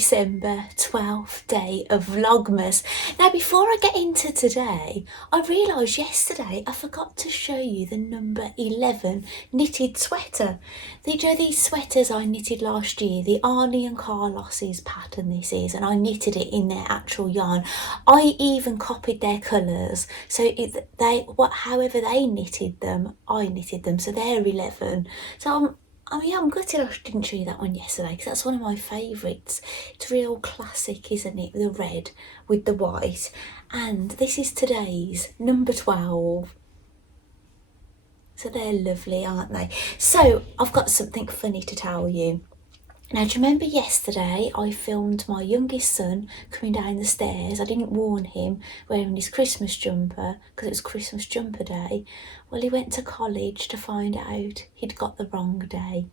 December 12th day of Vlogmas. Now, before I get into today, I realised yesterday I forgot to show you the number 11 knitted sweater. These sweaters I knitted last year, the Arnie and Carlos's pattern this is, and I knitted it in their actual yarn. I even copied their colours, so however they knitted them, I knitted them, so they're 11. So I'm gutted I didn't show you that one yesterday, because that's one of my favourites. It's real classic, isn't it? The red with the white. And this is today's number 12. So they're lovely, aren't they? So I've got something funny to tell you. Now, do you remember yesterday I filmed my youngest son coming down the stairs? I didn't warn him, wearing his Christmas jumper, because it was Christmas jumper day. Well, he went to college to find out he'd got the wrong day.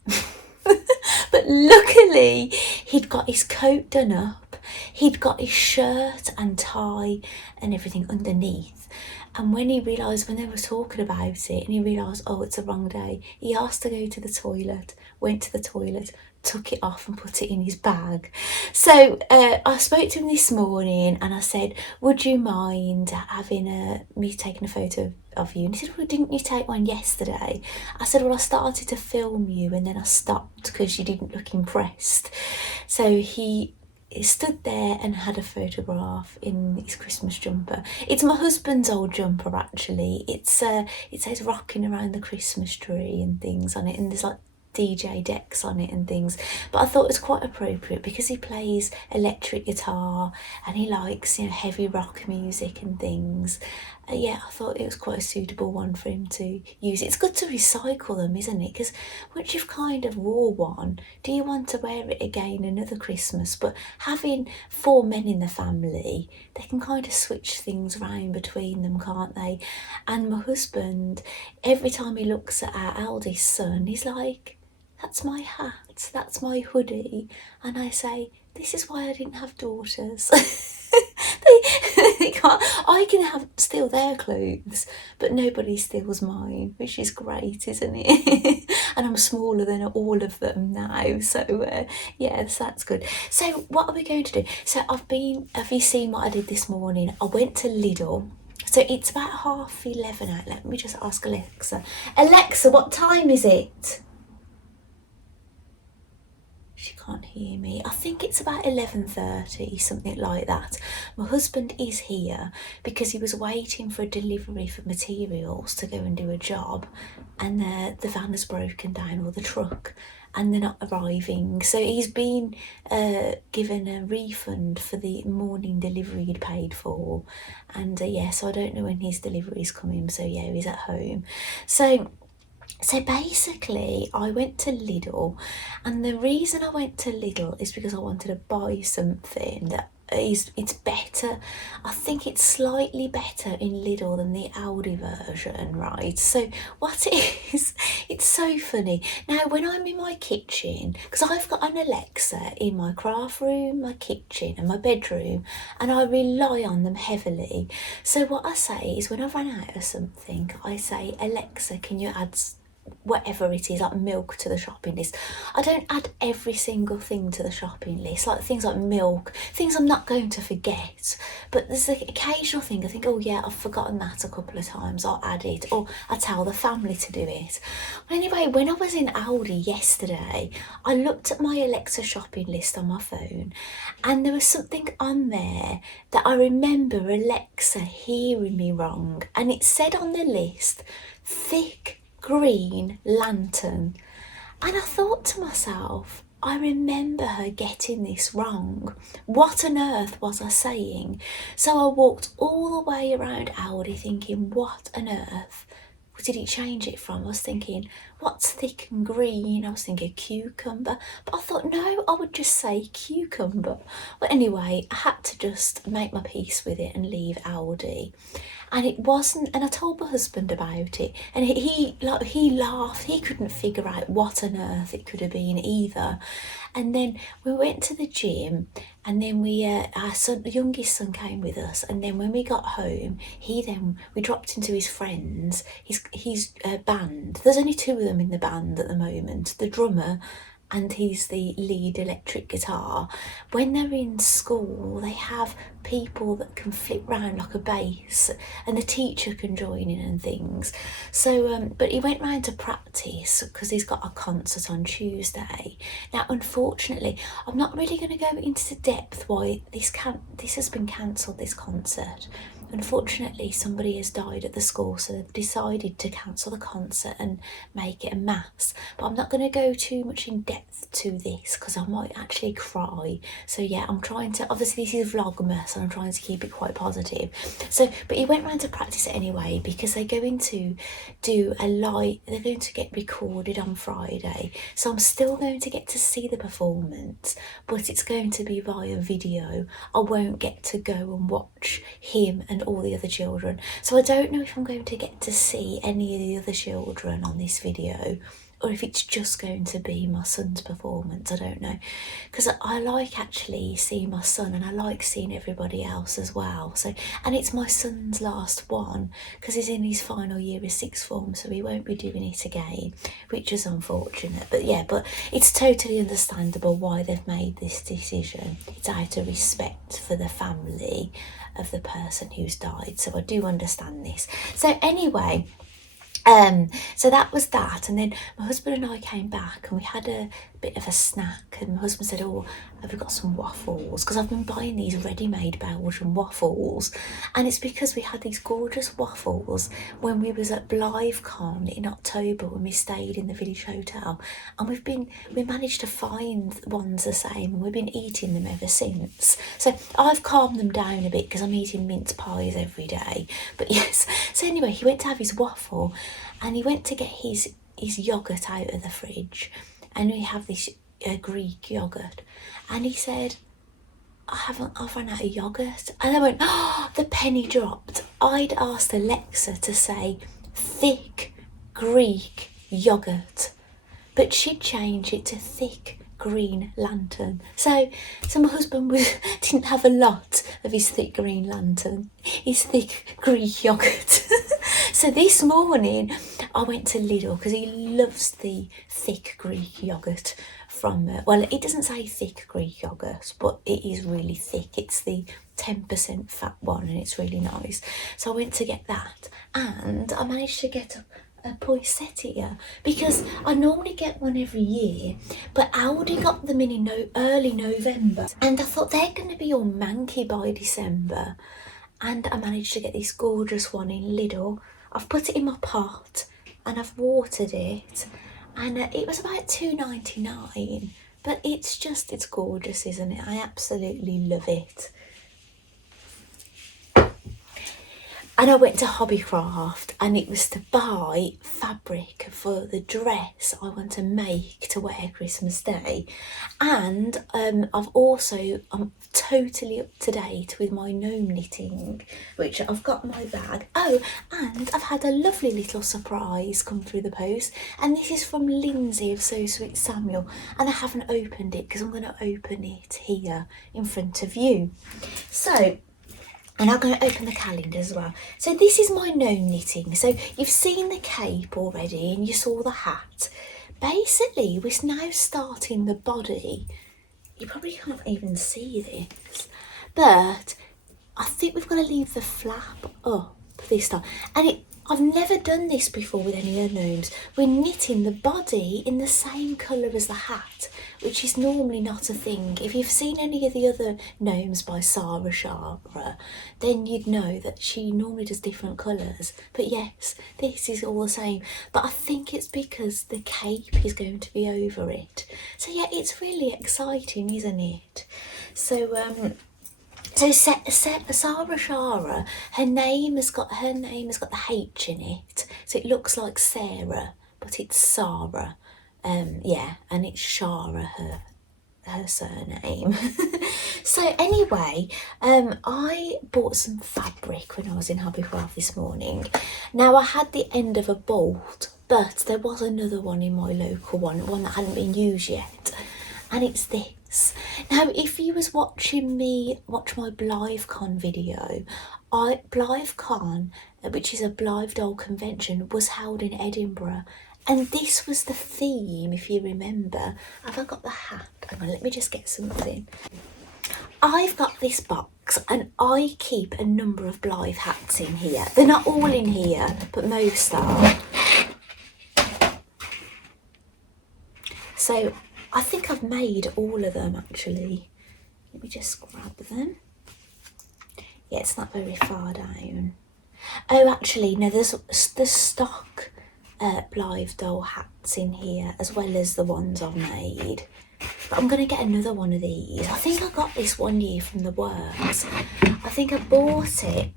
But luckily, he'd got his coat done up, he'd got his shirt and tie and everything underneath. And when he realised, when they were talking about it, and he realised, oh, it's the wrong day, he asked to go to the toilet, went to the toilet, took it off and put it in his bag. So I spoke to him this morning and I said, would you mind having me taking a photo of you? And he said, well, didn't you take one yesterday? I said, well, I started to film you and then I stopped because you didn't look impressed. So he stood there and had a photograph in his Christmas jumper. It's my husband's old jumper, actually. It says rocking around the Christmas tree and things on it, and there's like DJ decks on it and things, but I thought it was quite appropriate because he plays electric guitar and he likes, heavy rock music and things. Yeah, I thought it was quite a suitable one for him to use. It's good to recycle them, isn't it? Because once you've kind of wore one, do you want to wear it again another Christmas? But having 4 men in the family, they can kind of switch things around between them, can't they? And my husband, every time he looks at our eldest son, he's like, that's my hat, that's my hoodie. And I say, this is why I didn't have daughters. they can't, I can steal their clothes, but nobody steals mine, which is great, isn't it? And I'm smaller than all of them now, so yes, that's good. So what are we going to do? So have you seen what I did this morning? I went to Lidl. So it's about 11:30 out. Let me just ask Alexa. Alexa, what time is it? She can't hear me. I think it's about 11:30, something like that. My husband is here because he was waiting for a delivery for materials to go and do a job, and the van has broken down, or the truck, and they're not arriving. So he's been given a refund for the morning delivery he'd paid for, and so I don't know when his delivery is coming. So yeah, he's at home. So basically, I went to Lidl, and the reason I went to Lidl is because I wanted to buy something that it's better. I think it's slightly better in Lidl than the Aldi version, right? So what it is, it's so funny. Now, when I'm in my kitchen, because I've got an Alexa in my craft room, my kitchen and my bedroom, and I rely on them heavily. So what I say is, when I run out of something, I say, Alexa, can you add whatever it is, like milk, to the shopping list. I don't add every single thing to the shopping list, like things like milk, things I'm not going to forget, but there's the occasional thing I think, oh yeah, I've forgotten that a couple of times, I'll add it, or I tell the family to do it. Anyway, when I was in Aldi yesterday, I looked at my Alexa shopping list on my phone, and there was something on there that I remember Alexa hearing me wrong, and it said on the list, thick green lantern. And I thought to myself, I remember her getting this wrong. What on earth was I saying? So I walked all the way around Aldi thinking, what on earth did he change it from? I was thinking, what's thick and green? I was thinking cucumber, but I thought, no, I would just say cucumber. Well, anyway, I had to just make my peace with it and leave Aldi. And it wasn't, and I told my husband about it, and he laughed. He couldn't figure out what on earth it could have been either. And then we went to the gym, and then our son, the youngest son, came with us. And then when we got home, we dropped into his friends, his band. There's only 2 of them in the band at the moment, the drummer and he's the lead electric guitar. When they're in school, they have people that can flip round like a bass, and the teacher can join in and things. So but he went round to practice because he's got a concert on Tuesday. Now unfortunately, I'm not really going to go into depth why this has been cancelled, this concert. Unfortunately, somebody has died at the school, so they've decided to cancel the concert and make it a mass. But I'm not going to go too much in depth to this because I might actually cry. So yeah, I'm trying to, obviously this is Vlogmas and I'm trying to keep it quite positive. So, but he went round to practice it anyway because they're going to do they're going to get recorded on Friday. So I'm still going to get to see the performance, but it's going to be via video. I won't get to go and watch him and all the other children. So I don't know if I'm going to get to see any of the other children on this video, or if it's just going to be my son's performance. I don't know, because I like actually seeing my son and I like seeing everybody else as well. So, and it's my son's last one because he's in his final year of sixth form, so he won't be doing it again, which is unfortunate. But yeah, but it's totally understandable why they've made this decision. It's out of respect for the family of the person who's died, so I do understand this. So anyway, so that was that, and then my husband and I came back and we had a bit of a snack, and my husband said, oh, have we got some waffles? Because I've been buying these ready-made Belgian waffles, and it's because we had these gorgeous waffles when we was at BlytheCon in October when we stayed in the village hotel, and we managed to find ones the same, and we've been eating them ever since. So I've calmed them down a bit because I'm eating mince pies every day. But yes, so anyway, he went to have his waffle and he went to get his yoghurt out of the fridge, and we have this Greek yoghurt, and he said, I've run out of yoghurt. And I went, oh, the penny dropped. I'd asked Alexa to say thick Greek yoghurt, but she'd changed it to thick green lantern. So my husband didn't have a lot of his thick green lantern, his thick Greek yoghurt. So this morning I went to Lidl because he loves the thick Greek yoghurt from, well, it doesn't say thick Greek yoghurt, but it is really thick. It's the 10% fat one and it's really nice. So I went to get that, and I managed to get a poinsettia because I normally get one every year, but Aldi got them in early November, and I thought they're going to be all manky by December, and I managed to get this gorgeous one in Lidl. I've put it in my pot and I've watered it, and it was about £2.99, but it's gorgeous, isn't it? I absolutely love it. And I went to Hobbycraft, and it was to buy fabric for the dress I want to make to wear Christmas Day. And I'm totally up to date with my gnome knitting, which I've got in my bag. Oh, and I've had a lovely little surprise come through the post, and this is from Lindsay of So Sweet Samuel, and I haven't opened it because I'm going to open it here in front of you. So, and I'm going to open the calendar as well. So this is my gnome knitting. So you've seen the cape already and you saw the hat. Basically, we're now starting the body. You probably can't even see this, but I think we've got to leave the flap up this time. And I've never done this before with any of the gnomes. We're knitting the body in the same colour as the hat, which is normally not a thing. If you've seen any of the other gnomes by Sarah Shara, then you'd know that she normally does different colours. But yes, this is all the same. But I think it's because the cape is going to be over it. So yeah, it's really exciting, isn't it? So Sarah Shara, her name has got the H in it, so it looks like Sarah, but it's Sarah. Yeah, and it's Shara, her surname. So anyway, I bought some fabric when I was in Hobbycraft this morning. Now I had the end of a bolt, but there was another one in my local one that hadn't been used yet, and it's this. Now, if you was watching me watch my BlytheCon video, BlytheCon, which is a Blythe Doll convention, was held in Edinburgh, And this was the theme, if you remember. Have I got the hat? Hang on, let me just get something. I've got this box and I keep a number of Blythe hats in here. They're not all in here, but most are. So I think I've made all of them actually. Let me just grab them. Yeah, it's not very far down. Oh, actually, no, there's stock Blythe doll hats in here as well as the ones I've made. But I'm going to get another one of these. I think I got this one year from the works. I think I bought it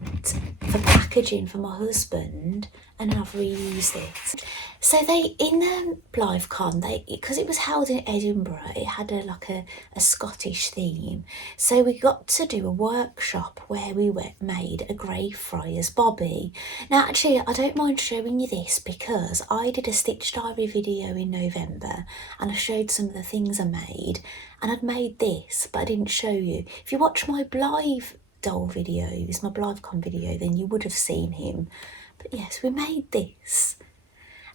for packaging for my husband and I've reused it. So they, in BlytheCon, because it was held in Edinburgh, it had like a Scottish theme. So we got to do a workshop where we made a Greyfriars Bobby. Now actually I don't mind showing you this because I did a Stitch Diary video in November and I showed some of the things I made, and I'd made this but I didn't show you. If you watch my Blythe doll videos, my BlytheCon video, then you would have seen him. But yes, we made this.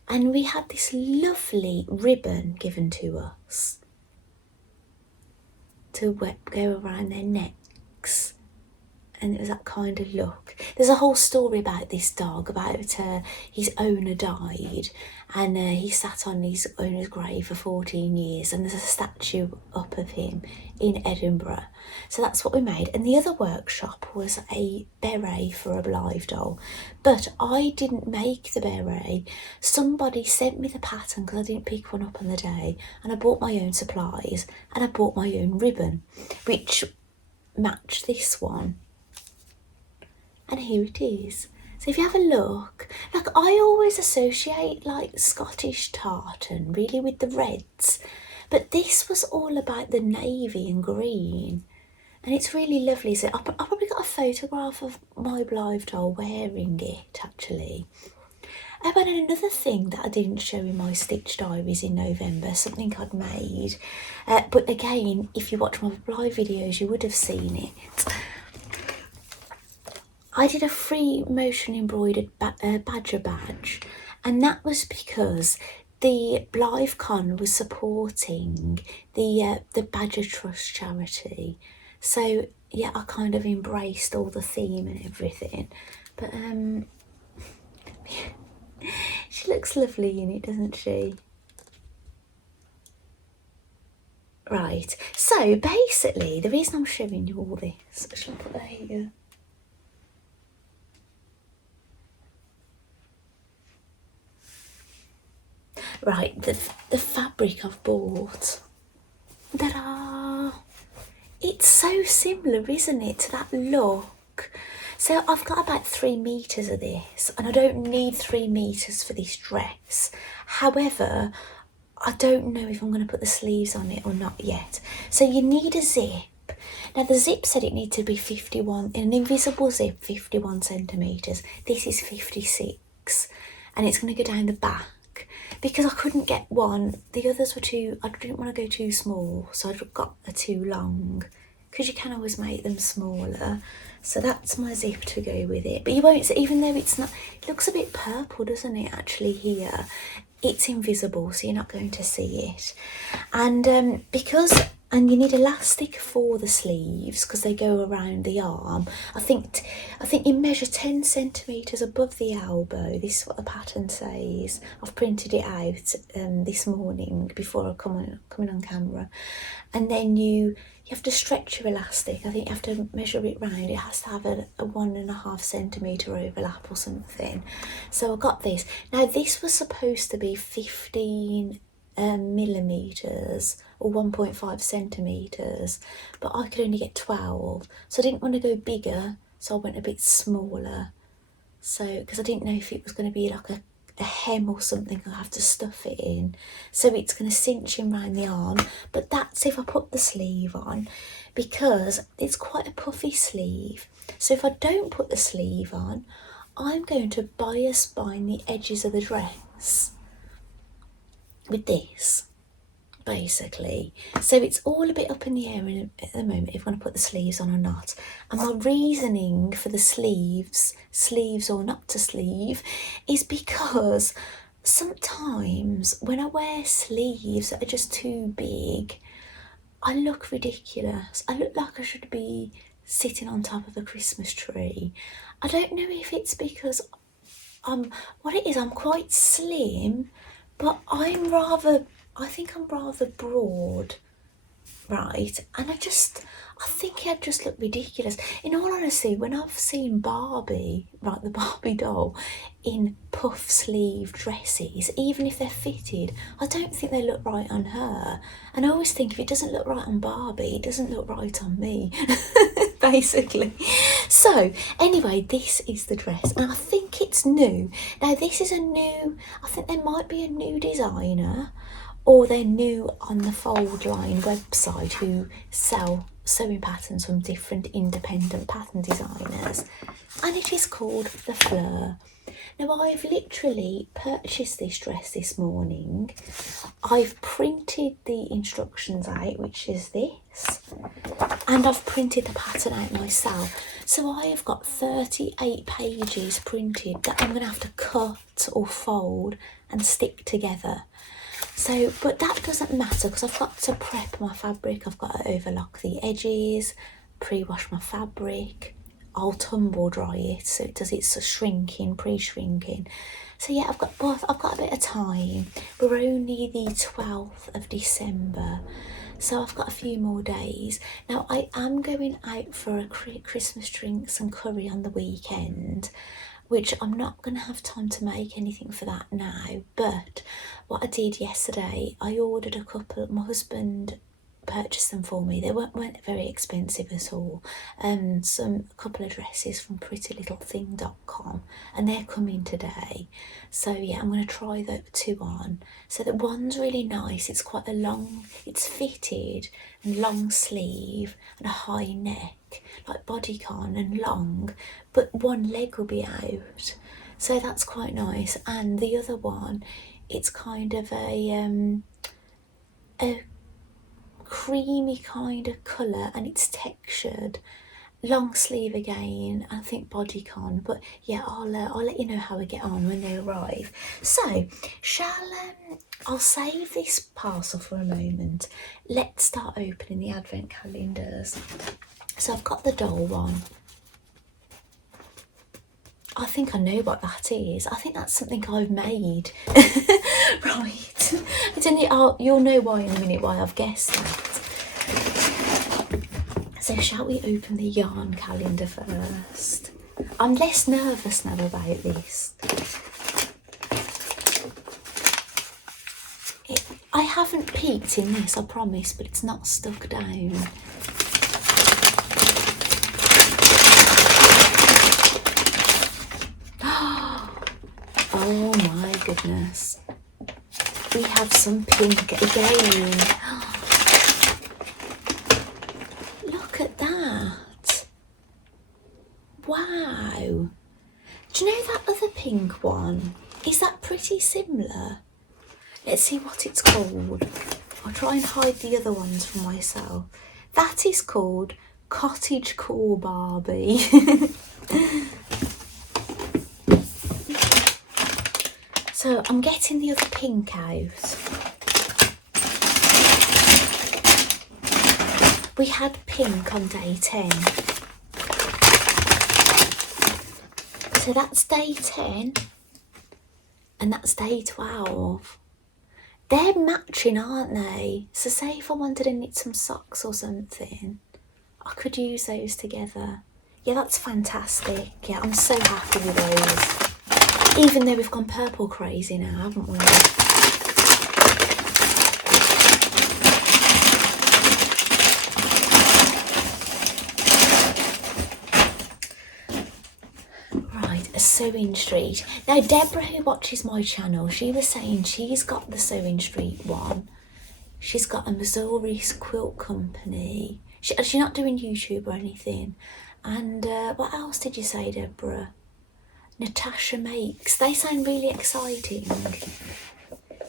And we had this lovely ribbon given to us to go around their necks. And it was that kind of look. There's a whole story about this dog, about his owner died and he sat on his owner's grave for 14 years and there's a statue up of him in Edinburgh. So that's what we made. And the other workshop was a beret for a Blythe doll. But I didn't make the beret. Somebody sent me the pattern because I didn't pick one up on the day, and I bought my own supplies and I bought my own ribbon, which matched this one. And here it is. So if you have a look, like I always associate like Scottish tartan really with the reds, but this was all about the navy and green, and it's really lovely. So I probably got a photograph of my Blythe doll wearing it actually. Oh, and another thing that I didn't show in my Stitch Diaries in November, something I'd made, but again, if you watch my Blythe videos you would have seen it. I did a free motion embroidered badger badge, and that was because the BlytheCon was supporting the Badger Trust charity. So yeah, I kind of embraced all the theme and everything. But she looks lovely in it, doesn't she? Right, so basically the reason I'm showing you all this, shall I put that here? Right, the fabric I've bought. Ta-da! It's so similar, isn't it, to that look? So I've got about 3 meters of this, and I don't need 3 meters for this dress. However, I don't know if I'm going to put the sleeves on it or not yet. So you need a zip. Now the zip said it needed to be 51, an invisible zip, 51 centimeters. This is 56, and it's going to go down the back. Because I couldn't get one, the others were too, I didn't want to go too small, so I got a too long, because you can always make them smaller. So that's my zip to go with it. But you won't see, even though it's not, it looks a bit purple, doesn't it, actually here? It's invisible, so you're not going to see it. And and you need elastic for the sleeves because they go around the arm. I think you measure 10 centimeters above the elbow. This is what the pattern says. I've printed it out this morning before I coming on camera. And then you have to stretch your elastic. I think you have to measure it round. It has to have a 1.5 centimeter overlap or something. So I got this. Now this was supposed to be 15 millimeters or 1.5 centimeters, but I could only get 12, so I didn't want to go bigger, so I went a bit smaller. So because I didn't know if it was going to be like a hem or something, I'll have to stuff it in, so it's going to cinch in around the arm. But that's if I put the sleeve on, because it's quite a puffy sleeve. So if I don't put the sleeve on, I'm going to bias bind the edges of the dress with this, basically. So it's all a bit up in the air at the moment if I'm going to put the sleeves on or not. And my reasoning for the sleeves or not to sleeve, is because sometimes when I wear sleeves that are just too big, I look ridiculous. I look like I should be sitting on top of a Christmas tree. I don't know if it's because what it is, I'm quite slim, but I think I'm rather broad, right? And I think I'd just look ridiculous. In all honesty, when I've seen Barbie, right, the Barbie doll, in puff sleeve dresses, even if they're fitted, I don't think they look right on her. And I always think if it doesn't look right on Barbie, it doesn't look right on me, basically. So anyway, this is the dress, and I think it's new. Now this is I think there might be a new designer, or they're new on the Fold Line website who sell sewing patterns from different independent pattern designers, and it is called the Fleur. Now I've literally purchased this dress this morning. I've printed the instructions out, which is this, and I've printed the pattern out myself. So I have got 38 pages printed that I'm going to have to cut or fold and stick together. So, but that doesn't matter because I've got to prep my fabric. I've got to overlock the edges, pre-wash my fabric. I'll tumble dry it so it does its shrinking, pre-shrinking. So yeah, I've got a bit of time. We're only the 12th of December, so I've got a few more days. Now I am going out for a Christmas drinks and curry on the weekend, which I'm not going to have time to make anything for that now. But what I did yesterday, I ordered a couple. My husband purchased them for me. They weren't very expensive at all. A couple of dresses from prettylittlething.com, and they're coming today. So yeah, I'm going to try the two on. So that one's really nice. It's quite it's fitted and long sleeve and a high neck, like bodycon and long, but one leg will be out. So that's quite nice. And the other one, it's kind of a creamy kind of colour, and it's textured, long sleeve again, I think bodycon. But yeah, I'll let you know how I get on when they arrive. So I'll save this parcel for a moment. Let's start opening the advent calendars. So I've got the doll one. I think I know what that is. I think that's something I've made. Right. You'll know why in a minute, why I've guessed that. So shall we open the yarn calendar first? I'm less nervous now about this. I haven't peeked in this, I promise, but it's not stuck down. Oh my goodness. We have some pink again. Look at that. Wow. Do you know that other pink one? Is that pretty similar? Let's see what it's called. I'll try and hide the other ones from myself. That is called Cottage Core Barbie. So I'm getting the other pink out. We had pink on day 10. So that's day 10 and that's day 12. They're matching, aren't they? So say if I wanted to knit some socks or something, I could use those together. Yeah, that's fantastic. Yeah, I'm so happy with those. Even though we've gone purple crazy now, haven't we? Right, a Sewing Street. Now, Deborah, who watches my channel, she was saying she's got the Sewing Street one. She's got a Missouri quilt company. She's not doing YouTube or anything. And what else did you say, Deborah? Natasha Makes. They sound really exciting.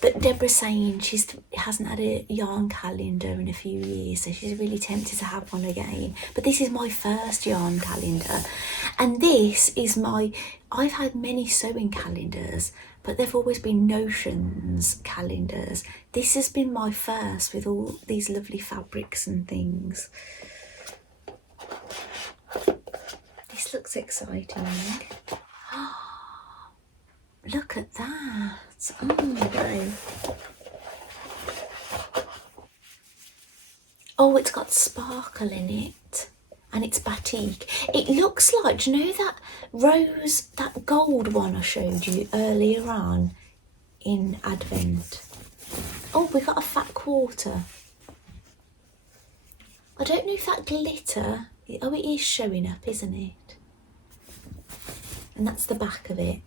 But Deborah's saying she hasn't had a yarn calendar in a few years, so she's really tempted to have one again. But this is my first yarn calendar, and this is I've had many sewing calendars, but they've always been notions calendars. This has been my first with all these lovely fabrics and things. This looks exciting. Look at that. Oh, oh, it's got sparkle in it. And it's batik. It looks like, do you know that rose, that gold one I showed you earlier on in Advent? Oh, we got a fat quarter. I don't know if that glitter, oh, it is showing up, isn't it? And that's the back of it.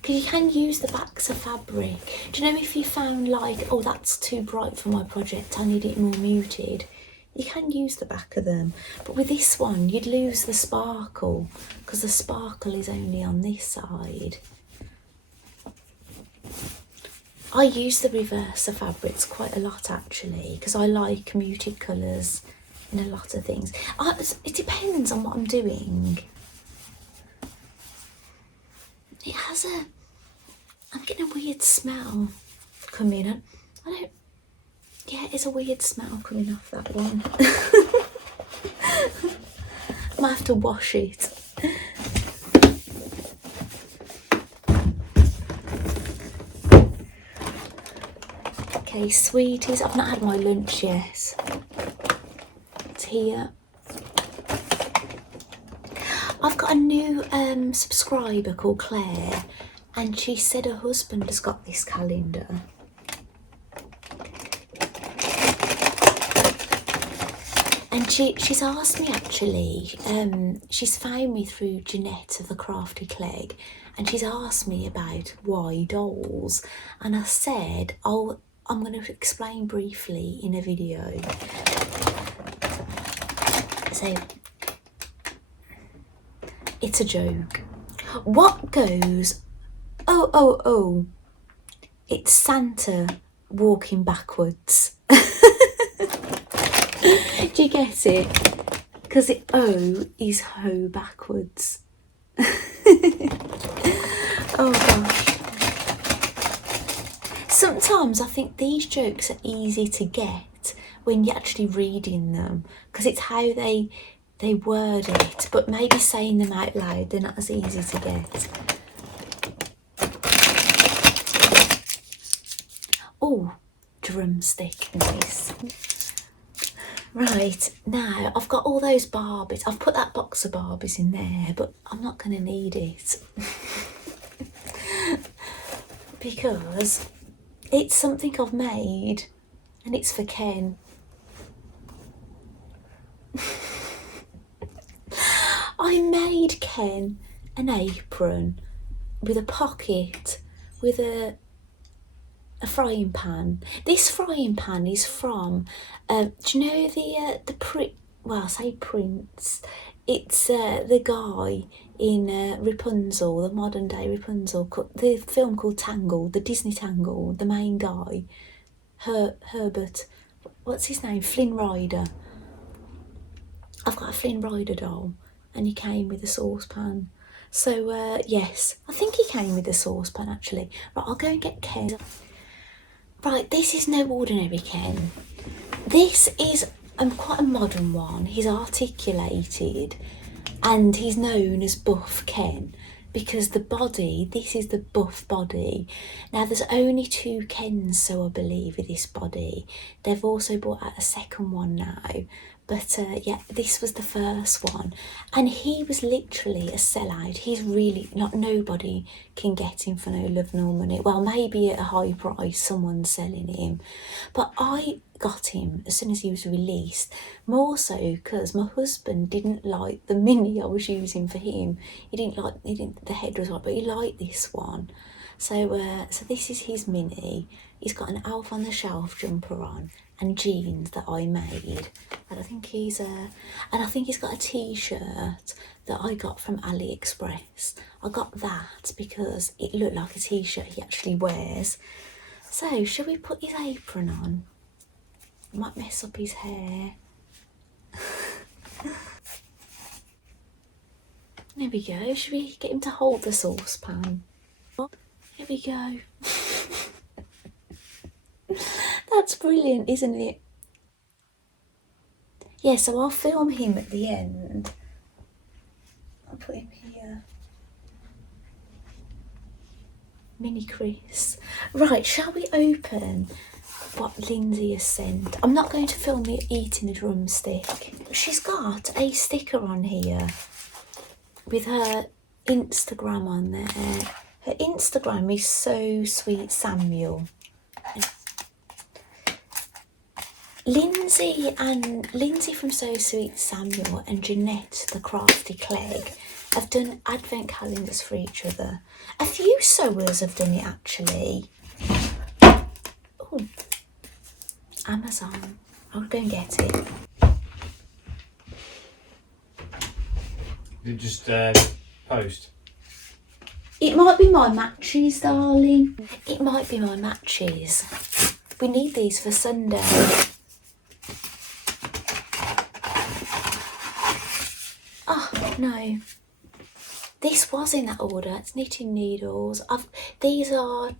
Because you can use the backs of fabric. Do you know if you found like, oh, that's too bright for my project, I need it more muted, you can use the back of them. But with this one, you'd lose the sparkle because the sparkle is only on this side. I use the reverse of fabrics quite a lot actually because I like muted colours in a lot of things. It depends on what I'm doing. It has I'm getting a weird smell coming in. Yeah, it's a weird smell coming off that one. I might have to wash it. Okay, sweeties, I've not had my lunch yet. It's here. I've got a new subscriber called Claire, and she said her husband has got this calendar. And she's asked me actually, she's found me through Jeanette of the Crafty Clegg, and she's asked me about why dolls, and I said, oh, I'm going to explain briefly in a video. So, it's a joke. What goes, oh, oh, oh, it's Santa walking backwards. Do you get it? Because the O is ho backwards. Oh gosh. Sometimes I think these jokes are easy to get when you're actually reading them, because it's how they word it, but maybe saying them out loud, they're not as easy to get. Oh, drumstick, nice. Right, now I've got all those Barbies. I've put that box of Barbies in there, but I'm not going to need it. Because it's something I've made and it's for Ken. I made Ken an apron with a pocket, with a frying pan. This frying pan is from, do you know well, I say Prince, it's the guy in Rapunzel, the modern day Rapunzel, the film called Tangled, the Disney Tangled, the main guy, Herbert, what's his name, Flynn Rider. I've got a Flynn Rider doll, and he came with a saucepan. So yes, I think he came with a saucepan actually. Right, I'll go and get Ken. Right, this is no ordinary Ken. This is quite a modern one. He's articulated and he's known as Buff Ken because the body, this is the buff body. Now there's only 2 Kens, so I believe, with this body. They've also brought out a second one now. But yeah, this was the first one, and he was literally a sellout. He's really not, nobody can get him for no love nor money. Well, maybe at a high price someone's selling him, but I got him as soon as he was released, more so because my husband didn't like the mini I was using for him. The head was right, but he liked this one. So so this is his mini. He's got an Elf on the Shelf jumper on and jeans that I made. And I think he's got a t-shirt that I got from AliExpress. I got that because it looked like a t-shirt he actually wears. So shall we put his apron on? Might mess up his hair. There we go. Should we get him to hold the saucepan? Here we go. That's brilliant, isn't it? Yeah, so I'll film him at the end. I'll put him here. Mini Chris. Right, shall we open what Lindsay has sent? I'm not going to film me eating a drumstick. She's got a sticker on here with her Instagram on there. Her Instagram is So Sweet Samuel. Lindsay from So Sweet Samuel and Jeanette the Crafty Clegg have done advent calendars for each other. A few sewers have done it actually. Oh, Amazon. I'll go and get it. You just post. It might be my matches, darling. It might be my matches. We need these for Sunday. Oh, no. This was in that order. It's knitting needles. These are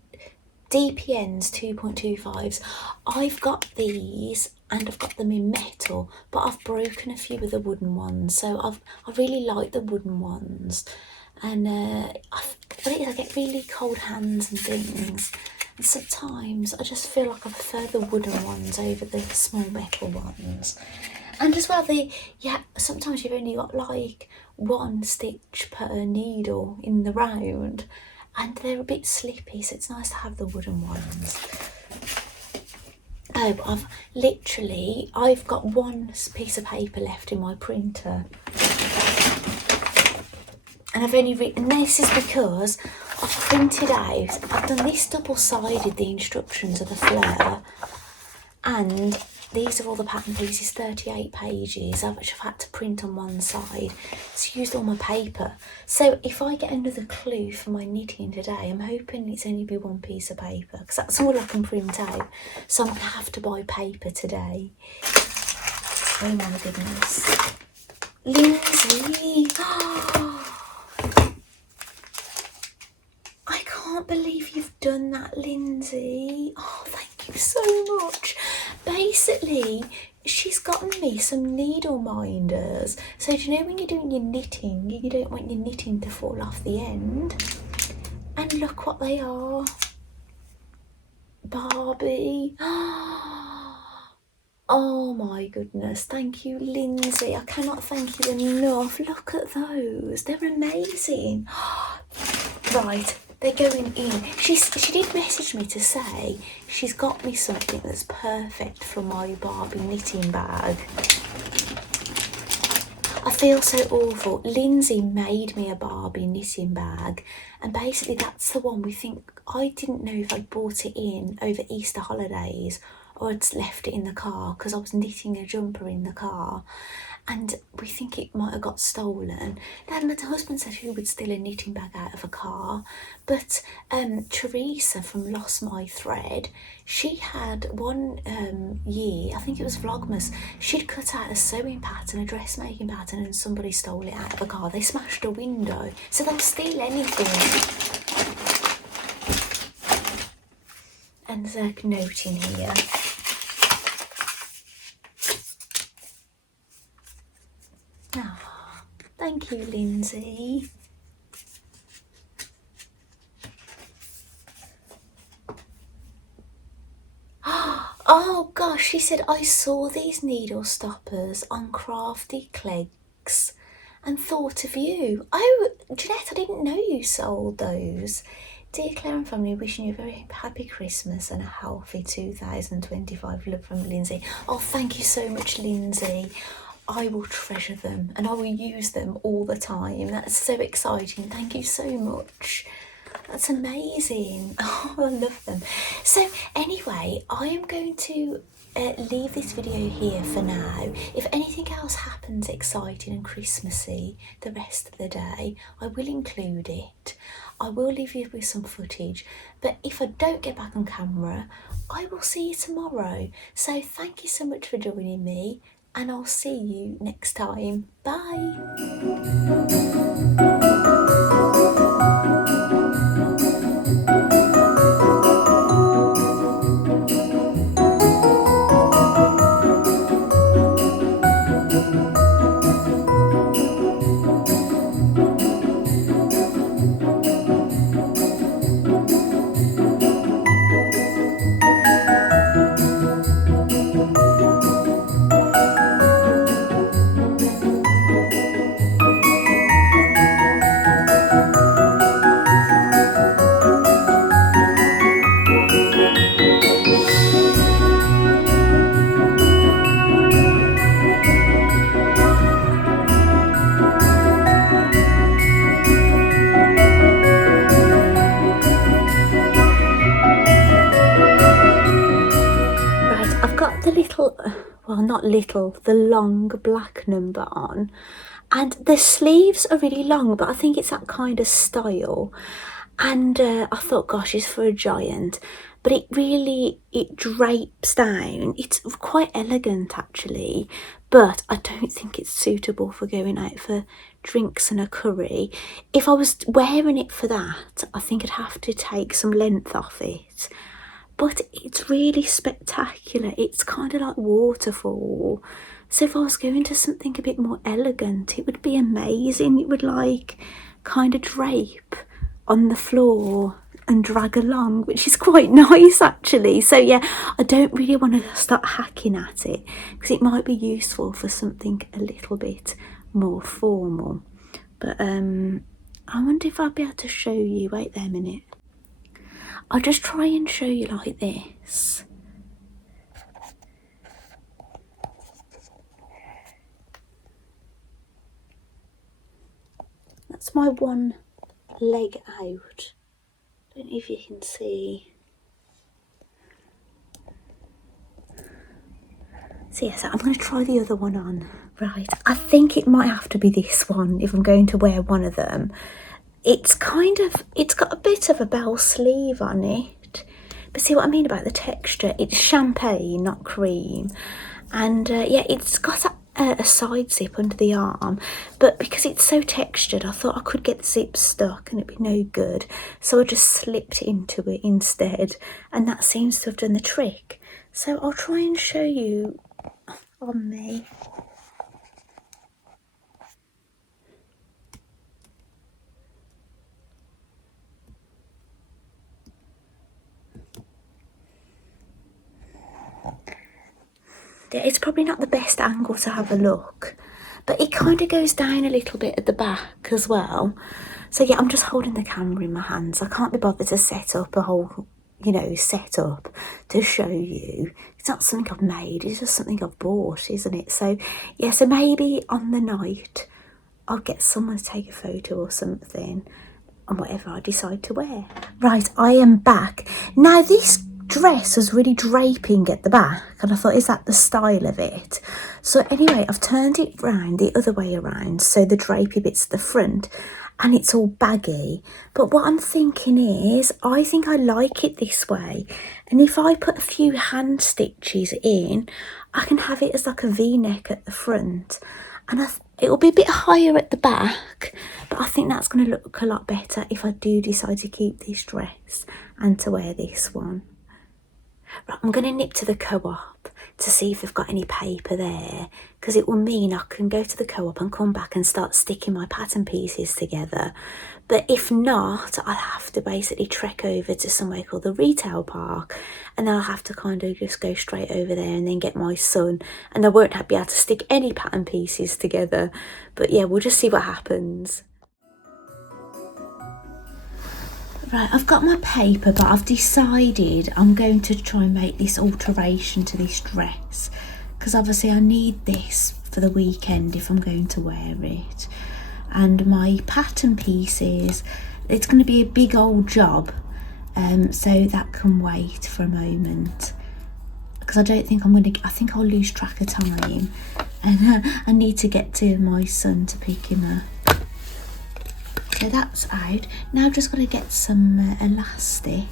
DPNs 2.25s. I've got these and I've got them in metal, but I've broken a few of the wooden ones. So I really like the wooden ones. And I get really cold hands and things. And sometimes I just feel like I prefer the wooden ones over the small metal ones. And as well, sometimes you've only got like one stitch per needle in the round, and they're a bit slippy, so it's nice to have the wooden ones. Oh, but I've got one piece of paper left in my printer. And I've only written, this is because I've printed out, I've done this double-sided, the instructions of the flare, and these are all the pattern pieces, 38 pages, which I've had to print on one side. So I used all my paper. So if I get another clue for my knitting today, I'm hoping it's only be one piece of paper, because that's all I can print out. So I'm going to have to buy paper today. Oh my goodness. Lindsay! I can't believe you've done that, Lindsay. Oh, thank you so much. Basically, she's gotten me some needle minders. So do you know when you're doing your knitting, you don't want your knitting to fall off the end? And look what they are. Barbie. Oh my goodness, thank you, Lindsay. I cannot thank you enough. Look at those, they're amazing. Right, they're going in. She did message me to say she's got me something that's perfect for my Barbie knitting bag. I feel so awful. Lindsay made me a Barbie knitting bag, and basically that's the one we think. I didn't know if I'd bought it in over Easter holidays or I'd left it in the car because I was knitting a jumper in the car, and we think it might have got stolen. Then my husband said who would steal a knitting bag out of a car, but Teresa from Lost My Thread, she had one year, I think it was Vlogmas, she'd cut out a sewing pattern, a dressmaking pattern, and somebody stole it out of a car. They smashed a window, so they'll steal anything. And there's a note in here. Oh, thank you, Lindsay. Oh gosh, she said, I saw these needle stoppers on Crafty Cleggs and thought of you. Oh, Jeanette, I didn't know you sold those. Dear Claire and family, wishing you a very happy Christmas and a healthy 2025. Love from Lindsay. Oh, thank you so much, Lindsay. I will treasure them and I will use them all the time. That's so exciting. Thank you so much. That's amazing. Oh, I love them. So anyway, I am going to leave this video here for now. If anything else happens exciting and Christmassy the rest of the day, I will include it. I will leave you with some footage, but if I don't get back on camera, I will see you tomorrow. So thank you so much for joining me, and I'll see you next time. Bye. little, well, not little, the long black number on. And the sleeves are really long, but I think it's that kind of style. And I thought, gosh, it's for a giant. But it drapes down. It's quite elegant, actually. But I don't think it's suitable for going out for drinks and a curry. If I was wearing it for that, I think I'd have to take some length off it. But it's really spectacular. It's kind of like waterfall. So if I was going to something a bit more elegant, it would be amazing. It would like kind of drape on the floor and drag along, which is quite nice actually. So yeah, I don't really want to start hacking at it because it might be useful for something a little bit more formal. But I wonder if I'll be able to show you. Wait there a minute. I'll just try and show you like this. That's my one leg out. Don't know if you can see. So yeah, so I'm going to try the other one on. Right, I think it might have to be this one if I'm going to wear one of them. It's got a bit of a bell sleeve on it. But see what I mean about the texture? It's champagne, not cream. And yeah, it's got a side zip under the arm. But because it's so textured, I thought I could get the zip stuck and it'd be no good. So I just slipped into it instead. And that seems to have done the trick. So I'll try and show you on me. It's probably not the best angle to have a look, but it kind of goes down a little bit at the back as well. So yeah, I'm just holding the camera in my hands. I can't be bothered to set up a whole, setup to show you. It's not something I've made, it's just something I've bought, isn't it? So yeah, so maybe on the night I'll get someone to take a photo or something and whatever I decide to wear. Right, I am back. Now this dress was really draping at the back and I thought, is that the style of it? So anyway, I've turned it round the other way around, so the drapey bit's the front and it's all baggy. But what I'm thinking is, I think I like it this way, and if I put a few hand stitches in, I can have it as like a V-neck at the front, and it'll be a bit higher at the back, but I think that's going to look a lot better if I do decide to keep this dress and to wear this one. Right, I'm going to nip to the Co-op to see if they've got any paper there, because it will mean I can go to the Co-op and come back and start sticking my pattern pieces together. But if not, I'll have to basically trek over to somewhere called the retail park, and then I'll have to kind of just go straight over there and then get my son, and I won't be able to stick any pattern pieces together. But yeah, we'll just see what happens. Right, I've got my paper, but I've decided I'm going to try and make this alteration to this dress, because obviously I need this for the weekend if I'm going to wear it. And my pattern pieces, it's going to be a big old job, so that can wait for a moment, because I don't think I think I'll lose track of time, and I need to get to my son to pick him up. So that's out. Now I've just got to get some elastic,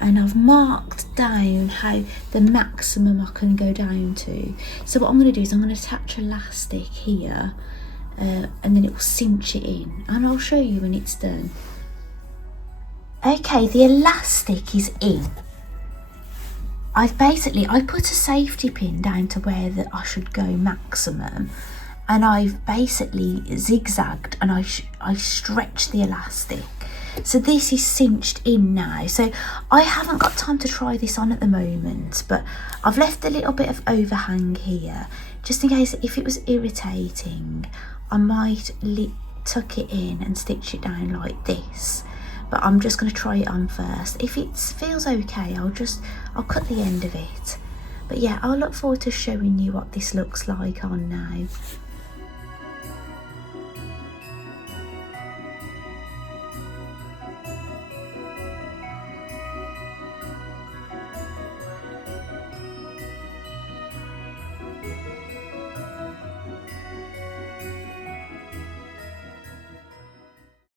and I've marked down how the maximum I can go down to. So what I'm going to do is I'm going to attach elastic here, and then it will cinch it in, and I'll show you when it's done. Okay, the elastic is in. I put a safety pin down to where that I should go maximum, and I've basically zigzagged and I stretched the elastic. So this is cinched in now. So I haven't got time to try this on at the moment, but I've left a little bit of overhang here, just in case if it was irritating, I might tuck it in and stitch it down like this. But I'm just going to try it on first. If it feels okay, I'll cut the end of it. But yeah, I'll look forward to showing you what this looks like on now.